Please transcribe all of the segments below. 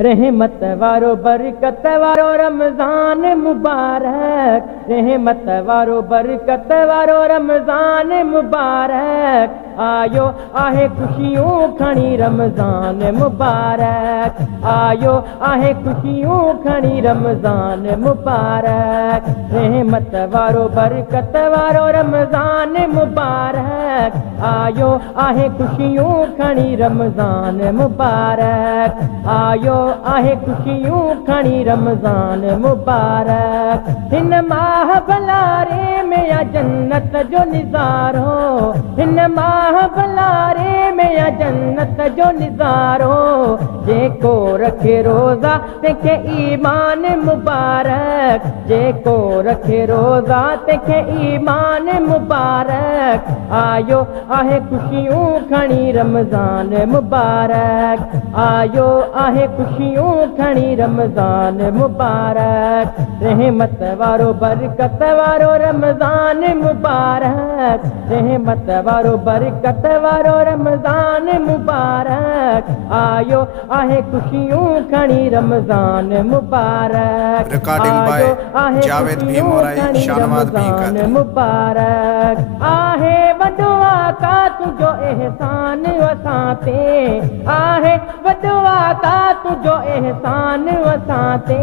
रहमत वारो बरकत वारो रमज़ान मुबारक, रहमत वारो बरकत वारो रमज़ान मुबारक, आयो आहे खुशियों खणी रमज़ान मुबारक, आयो आहे खुशियों खणी रमज़ान मुबारक, रहमत वारो बरकत वारो रमज़ान मुबारक, आयो आहे खुशियों खणी रमज़ान मुबारक, आयो आहे खुशियों खणी रमज़ान मुबारक। हिन माह भलारे में या जन्नत जो निज़ारो, हिन माह भलारे में या जन्नत जो निज़ारो, जेको रखे रोज़ा तंहिंखे ईमान मुबारक, जेको रखे रोज़ा तंहिंखे ईमान मुबारक, आयो आहे खुशियों खणी रमज़ान मुबारक, आयो आहे खुशियों खणी रमज़ान मुबारक, रहमत वारो बरकत वारो रमज़ान मुबारक, रहमत वारो बरकत वारो रमज़ान मुबारक, आयो आहे खुशियों खणी रमज़ान मुबारक, आयो आहे खुशियों खणी रमज़ान मुबारक, आहे वॾो आका तुंहिंजो एहसान असां ते, आहे वॾो आका तुंहिंजो एहसान असां ते,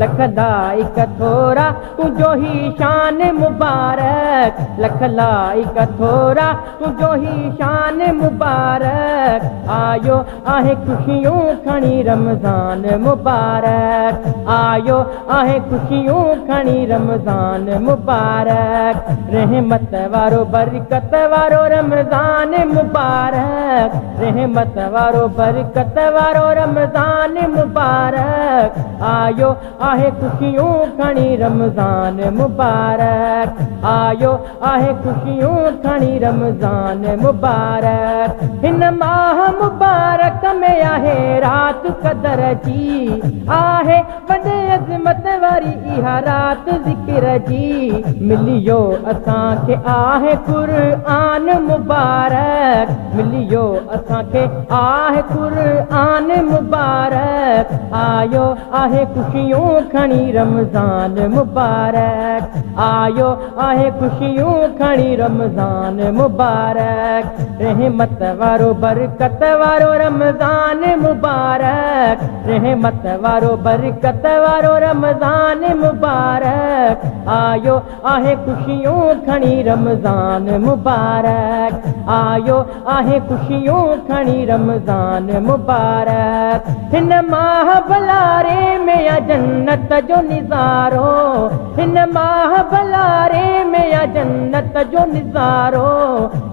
लख लाइक थोरा तुंहिंजो ही शान मुबारक, लख लाइक थोरा तुंहिंजो ही शान मुबारक, आयो आहे खुशियों खणी रमज़ान मुबारक, आयो आहे खुशियों खणी रमज़ान मुबारक, रहमत वारो बरकत वारो रमज़ान मुबारक, रहमत वारो बरकत वारो रमज़ान मुबारक, आयो आहे खुशियों खणी रमज़ान मुबारक, आयो आहे खुशियों खणी रमज़ान मुबारक। हिन माह मुबारक में आहे रात क़दर जी, आहे वॾे अज़मत वारी इहा रात ज़िक्र जी, मिलियो असांखे आहे क़ुर्आन मुबारक, मिलियो असांखे आहे क़ुर्आन मुबारक, आयो आहे खुशियों खणी रमज़ान मुबारक, आयो आहे खुशियों खणी रमज़ान मुबारक, रहमत वारो बरकत वारो रमज़ान मुबारक, रहमत वारो बरकत वारो रमज़ान मुबारक, आयो आहे खुशियों खणी रमज़ान मुबारक, आयो आहे खुशियों खणी रमज़ान मुबारक। हिन माह भलारे में या जन्नत जो निज़ारो, हिन माह भलारे में या जन्नत जो निज़ारो,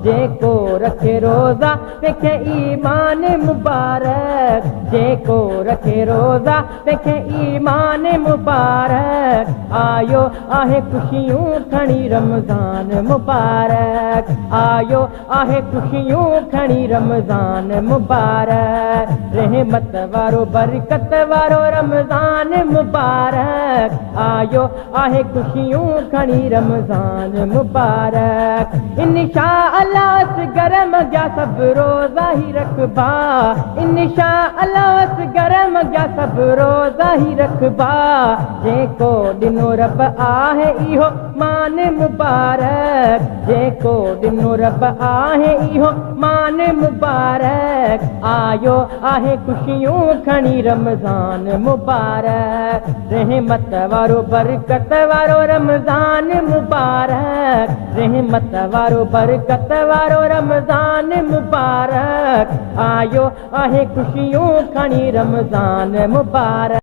जेको रखे रोज़ा तंहिंखे ईमान मुबारक, जेको रखे रोज़ा तंहिंखे ईमान मुबारक, आयो आहे खुशियों खणी रमज़ान मुबारक, आयो आहे खुशियों खणी रमज़ान मुबारक, रहमत वारो बरकत वारो रमज़ान मुबारक, आयो आहे खुशियों खणी रमज़ान मुबारक। इंशाअल्लाह गरम जा सब रोज़ा ही रखबा, इंशाअल्लाह गरम जा सब रोज़ा ही रखबा, जेको ॾिनो रब आहे इहो मान मुबारक, जेको ॾिनो रब आहे इहो मान मुबारक, आयो आहे खुशियों खणी रमज़ान मुबारक, रहमत वारो बरकत वारो रमज़ान मुबारक, रहमत वारो बरकत वारो रमज़ान मुबारक, आयो आहे खुशियों खणी रमज़ान मुबारक।